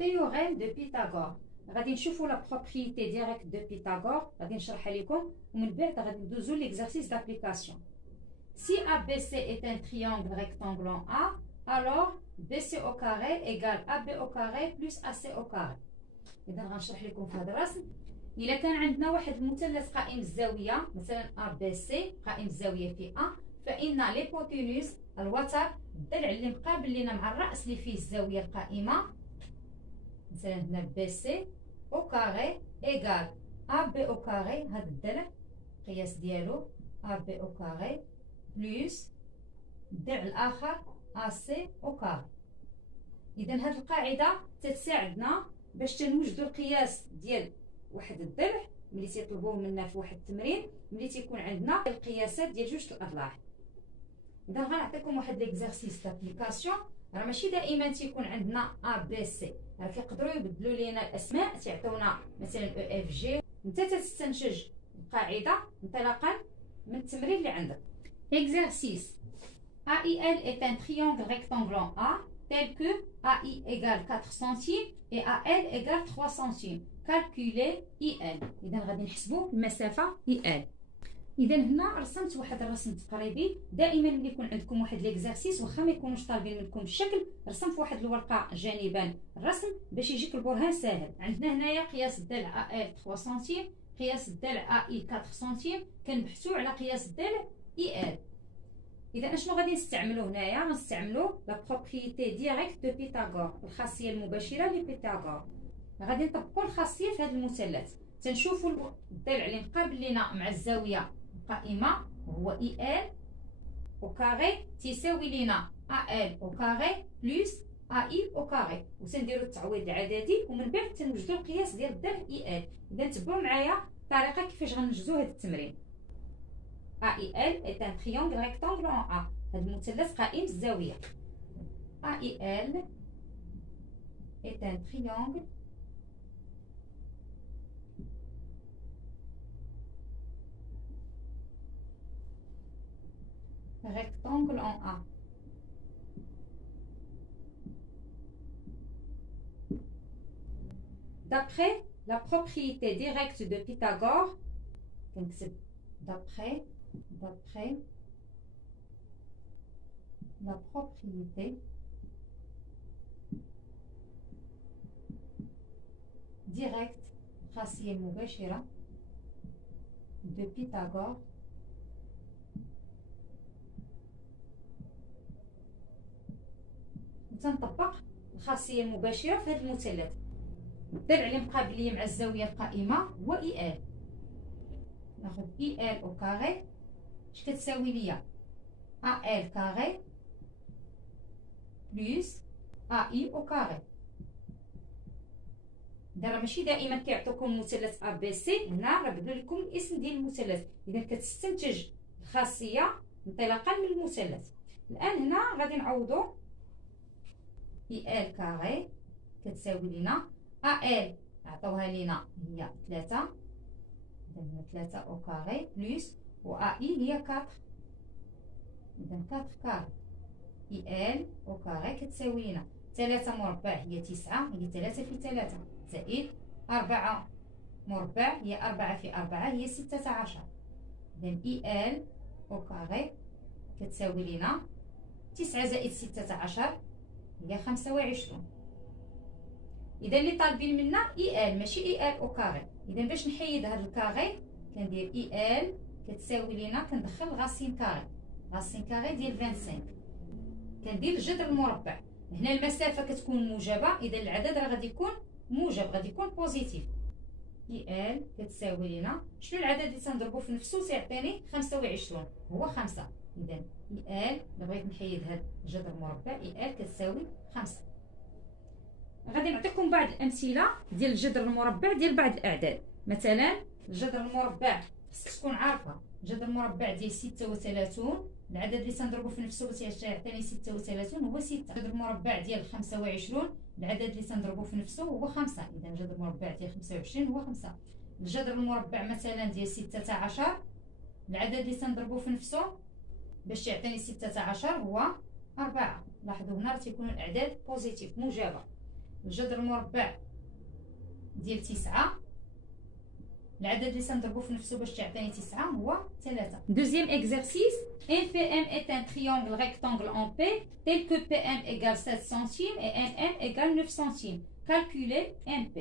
théorème de Pythagore. غادي نشوفوا la propriété directe de Pythagore. غادي نشرحها لكم ومن بعد غادي ندوزو l'exercice d'application. Si ABC est un triangle rectangle A, alors BC au carré égale AB au carré plus AC au carré. إذا غنشرح لكم في هذا الرسم. إلا كان عندنا واحد المثلث قائم الزاوية مثلا ABC قائم الزاوية في A، فإن l'hypoténuse الوتر الضلع اللي مقابل لينا مع الرأس اللي فيه الزاوية القائمة مثلا هنا BC au carré égale AB au carré، هذا الضلع القياس ديالو AB au carré بلس الضلع الآخر AC au carré. إذا هذه القاعدة تتساعدنا باش تنوجدوا القياس ديال واحد الضلع ملي تيطلبوه منا في واحد التمرين، ملي تيكون عندنا القياسات ديال جوج الأضلاع. إذا غنعطيكم واحد ليكزارسيس دابليكاسيون. راه ماشي دائما تيكون عندنا A B C، راه كيقدروا يبدلوا لينا الأسماء تيعطيونا مثلا E F G. أنت تستنتج القاعدة انطلاقا من التمرين اللي عندك. Exercice. AIL est un triangle rectangle A tel que AI égale 4 centimes et AL égale 3 centimes. Calculer IL. إذا غادي نحسبوا المسافة IL. إذا هنا رسمت واحد الرسم تقريبي. دائما ملي يكون عندكم واحد ليكزارسيس واخا ما يكونوش طالبين منكم الشكل، رسم في واحد الورقة جانبا الرسم باش يجيك البرهان ساهل. عندنا هنايا قياس الضلع AL 3 سنتيم، قياس الضلع AI 4 سنتيم، كنبحثوا على قياس الضلع IL. إذا أشنو غادي نستعملو هنايا؟ غنستعملو لا بروبريتي ديريكت دو بيثاغور، الخاصية المباشرة لبيثاغور. غادي نطبقو الخاصية في هذا المثلث. تنشوفوا الضلع اللي مقابل لينا مع الزاوية القائمة هو IL أو كاري تيساوي لينا AL أو كاري بلس AI أو كاري، وتنديرو التعويض العددي ومن بعد تنوجدو القياس ديال الضلع IL. إذا تبعوا معايا الطريقة كيفاش غنوجدو هذا التمرين. AIL est un triangle rectangle en A. هذا المثلث قائم الزاوية. AIL est un triangle rectangle en A. D'après la propriété directe de Pythagore, donc c'est d'après la propriété directe خاصية مباشرة de Pythagore تنطبق الخاصية المباشرة في هذا المثلث. الضلع اللي مقابل ليا مع الزاوية القائمة هو IL. ناخذ IL أو كاري اش كتساوي ليا AL كاري بلس AI أو كاري. راه ماشي دائما كيعطوكم مثلث ABC، هنا راه بدلوا لكم الاسم ديال المثلث. إذا كتستنتج الخاصية انطلاقا من المثلث. الآن هنا غادي نعوضو IL كاري كتساوي لينا AL عطاوها لينا هي 3، إذا 3 أو كاري بلس و AI هي 4، إذا 4 كاري. IL أو كاري كتساوي لينا 3 مربع هي 9، هي 3 في 3 زائد 4 مربع هي 4 في 4 هي 16. إذا IL أو كاري كتساوي لينا 9 زائد 16 هي 25. إذا اللي طالبين منا IL ماشي IL أو كاري. إذا باش نحيد هذا الكاري كندير IL كتساوي لينا كندخل غاسين كاري، غاسين كاري ديال 25 كندير الجذر المربع. هنا المسافة كتكون موجبة، إذا العدد راه غادي يكون موجب، غادي يكون بوزيتيف. IL كتساوي لينا شنو العدد اللي تنضربو في نفسه تيعطيني 25 هو 5. إذا IL إلا بغيت نحيد هذا الجذر المربع IL كتساوي 5. غادي نعطيكم بعض الأمثلة ديال الجذر المربع ديال بعض الأعداد. مثلا الجذر المربع خصك تكون عارفة الجذر المربع ديال 36، العدد اللي تنضربو في نفسه تيعطيني 36 هو 6. الجذر المربع ديال 25 العدد اللي تنضربو في نفسه هو 5، إذا الجذر المربع ديال 25 هو 5. الجذر المربع مثلا ديال 16 العدد اللي تنضربو في نفسه باش يعطيني 16 هو 4. لاحظوا هنا راه تيكونوا الأعداد بوزيتيف موجبة. الجذر المربع ديال 9. العدد اللي سنضربو في نفسه باش تعطيني 9 هو 3. Deuxième exercice, MPM est un triangle rectangle en P tel que PM égale 7 centimes et MM égale 9 centimes. Calculez MP.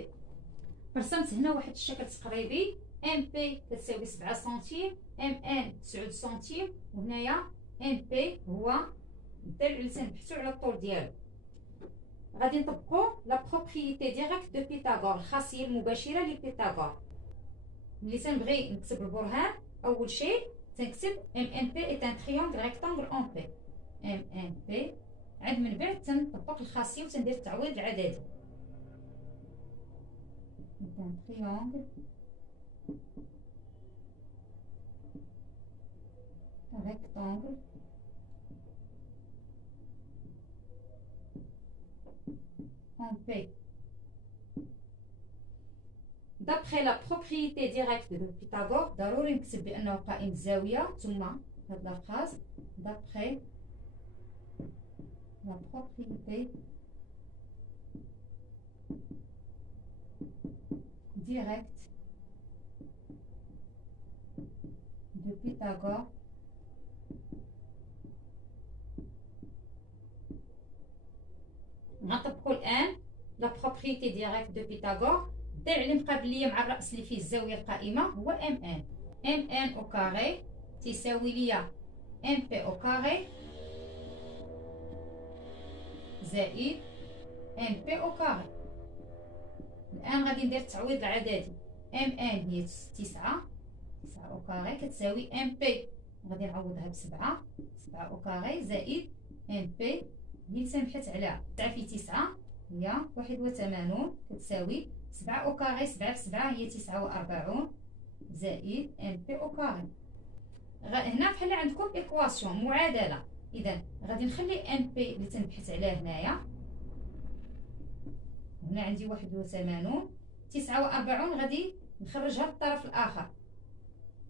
رسمت هنا واحد الشكل تقريبي. MP كتساوي 7 سنتيم، MN 9 سنتيم، وهنايا MP هو الضلع اللي تنبحثو على الطول ديالو. غادي نطبقو لا بروبريتي ديريكت دو بيتاغور، الخاصية المباشرة لبيتاغور. ملي تنبغي نكتب البرهان اول شيء تنكتب MNP est un triangle rectangle en P. MNP عاد من بعد تنطبق الخاصيه وتندير التعويض العددي. est un triangle rectangle en P. D'après la propriété directe de Pythagore, ضروري نكتب بأنه قائم الزاوية ثم هاد لا phrase d'après la propriété directe de Pythagore نطبقوا الآن la propriété directe de Pythagore. الضلع اللي مقابل ليا مع الرأس اللي فيه الزاوية القائمة هو MN. MN أو كاري تساوي ليا MP أو كاري زائد MP أو كاري. الآن غادي ندير التعويض العددي. MN هي 9 أو كاري كتساوي MP، غادي نعوضها ب7 أو كاري زائد MP هي اللي تنبحث عليها. 9 في 9 هي 81 كتساوي 7 أو كاري. 7 في 7 هي 49 زائد MP أو كاري. هنا بحال عندكم إيكواسيون معادلة، إذا غادي نخلي MP اللي تنبحث عليه هنايا. هنا عندي 81 49 غادي نخرجها للطرف الآخر.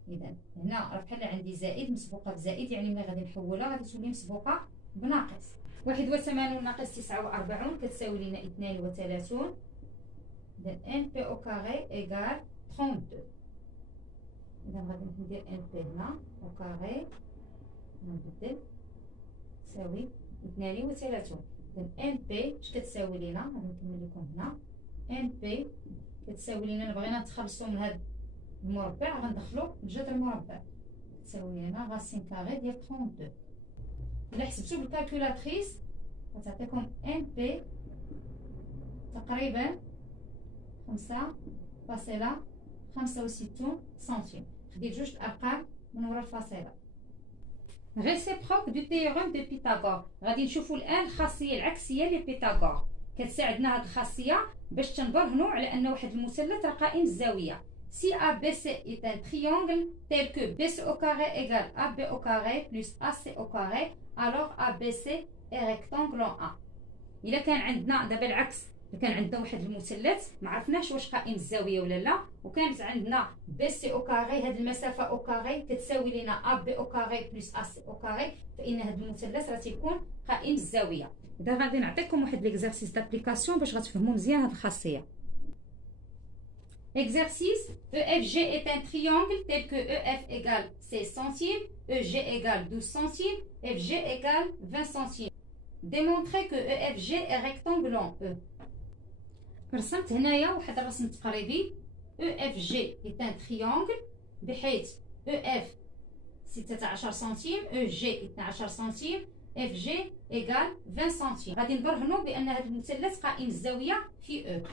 إذا هنا راه بحال عندي زائد مسبوقة بزائد، يعني ملي غادي نحولها غادي تولي مسبوقة بناقص. 81 ناقص 49 كتساوي لينا 32. إذا MP أو كاري إيكال 32. إذا غادي ندير MP هنا أو كاري نبدل تساوي 32. إذا MP اش كتساوي لينا؟ غادي نكمل لكم هنا. MP كتساوي لينا بغينا نتخلصوا من هذا المربع غندخلو الجذر المربع، كتساوي لينا راسين كاري ديال 32. إلا حسبتو بالكالكولاتريس غتعطيكم MP تقريبا 5.65 سنتيم. خديت جوج الارقام من ورا الفاصله. ريسيبروك دو تيوريم دو بيتاغور. غادي نشوفوا الان الخاصيه العكسيه لبيتاغور. كتساعدنا هذه الخاصيه باش تنبرهنوا على ان واحد المثلث راه قائم الزاويه. Si ABC est un triangle tel que BC au carré égale AB au carré plus AC au carré, alors ABC est rectangle en A. إلا كان عندنا دابا العكس، كان عندنا واحد المثلث ما عرفناش واش قائم الزاويه ولا لا، وكانت عندنا بي سي او كاري، هاد المسافه او كاري كتساوي لنا ا بي او كاري بلس ا سي او كاري، فان هاد المثلث راه تيكون قائم الزاويه. اذا غادي نعطيكم واحد ليكزارسيس دابليكاسيون باش غتفهموا مزيان هاد الخاصيه. Exercice, EFG est un triangle tel que EF égale 16 centimes, EG égale 12 centimes, FG égale 20 centimes. Démontrer que EFG est rectangle en E. رسمت هنايا واحد الرسم تقريبي. EFG est un triangle بحيث EF 16 سنتيم، EG 12 سنتيم، FG égale 20 سنتيم. غادي نبرهنوا بأن هذا المثلث قائم الزاوية في E.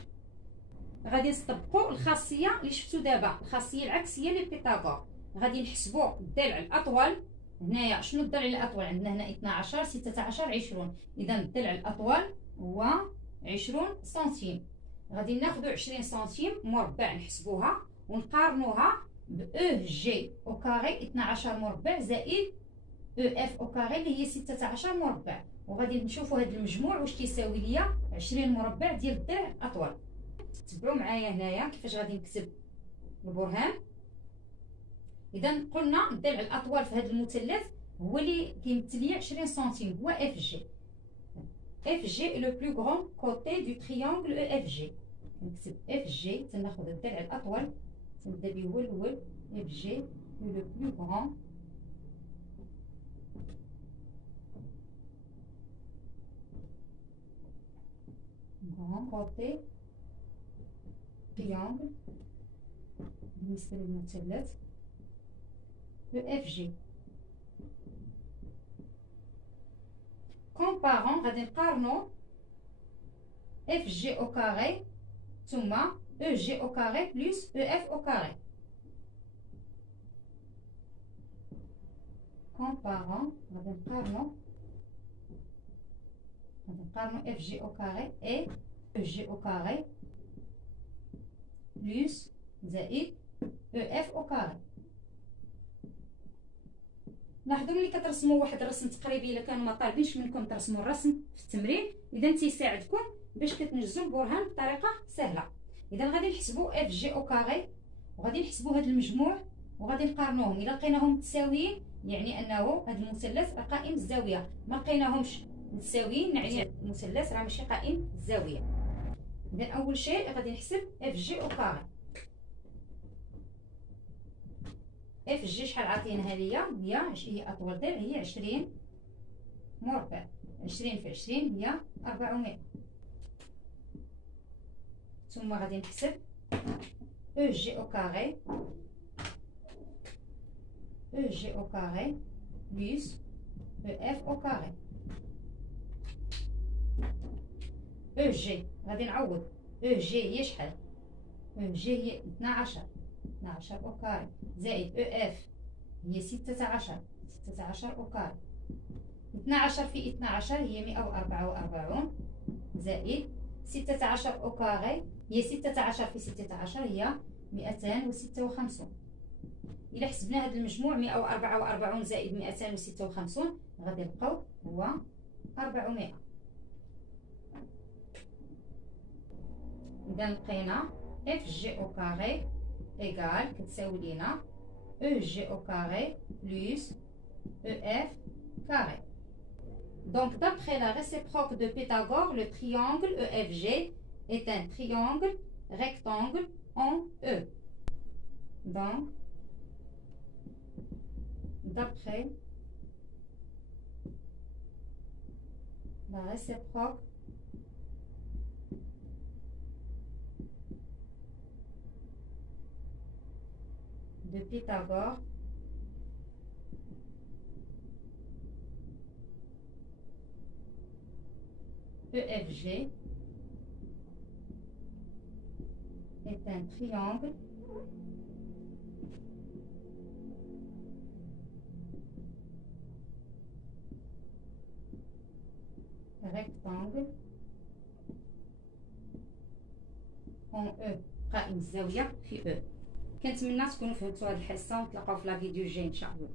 غادي نطبقوا الخاصية اللي شفتوا دابا، الخاصية العكسية لبيتاغور. غادي نحسبوا الضلع الأطول. هنايا شنو الضلع الأطول؟ عندنا هنا 12 16 20. إذا الضلع الأطول هو 20 سنتيم. غادي ناخذوا 20 سنتيم مربع نحسبوها ونقارنوها ب او جي او كاري 12 مربع زائد او اف او كاري اللي هي 16 مربع، وغادي نشوفوا هذا المجموع واش كيساوي ليا 20 مربع ديال الضلع الاطول. تبعوا معايا هنايا كيفاش غادي نكتب البرهان. اذا قلنا الضلع الاطول في هذا المثلث هو اللي كيمثل ليا 20 سنتيم، هو اف جي. FG est le plus grand côté du triangle EFG. نكتب FG تناخذ الضلع الأطول تنبدا به هو الأول. FG est le plus grand côté triangle بالنسبة للمثلث EFG. Comparons غادي نقارنو FG au carré ثم EG au carré plus EF au carré. Comparons غادي نقارنو FG au carré et EG au carré plus زائد EF au carré. لاحظوا ملي كترسموا واحد الرسم تقريبي الا كانوا ما طالبينش منكم ترسموا الرسم في التمرين اذا تيساعدكم باش كتنجزوا البرهان بطريقه سهله. اذا غادي نحسبوا اف جي او كاري وغادي نحسبوا هذا المجموع وغادي نقارنوهم. الا لقيناهم متساويين يعني انه هذا المثلث راه قائم الزاويه، ما لقيناهمش متساويين يعني المثلث راه ماشي قائم الزاويه. اذا اول شيء غادي نحسب اف جي او كاري. اف جي شحال عاطينها ليا؟ هي اطول ضلع هي 20 مربع، 20 في 20 هي 400. ثم غادي نحسب او جي او كاري بلس او اف او كاري. او جي غادي نعوض او جي هي شحال؟ او جي هي 12 او كاري زائد او اف هي 16 او كاري. 12 في 12 هي 144 زائد 16 او كاري هي 16 في 16 هي 256. إلا حسبنا هذا المجموع 144 زائد 256 غادي نلقاو هو 400. إذا لقينا اف جي او كاري égal كتساوي لينا او جي او كاري plus او اف كاري. Donc d'après la réciproque de Pythagore, le triangle EFG est un triangle rectangle en E. Donc d'après la réciproque de Pythagore, EFG est un triangle rectangle en E قائم الزاوية في E. كنتمنى تكونوا فهمتوا هذه الحصة ونتلاقاو في لا فيديو الجاي ان شاء الله.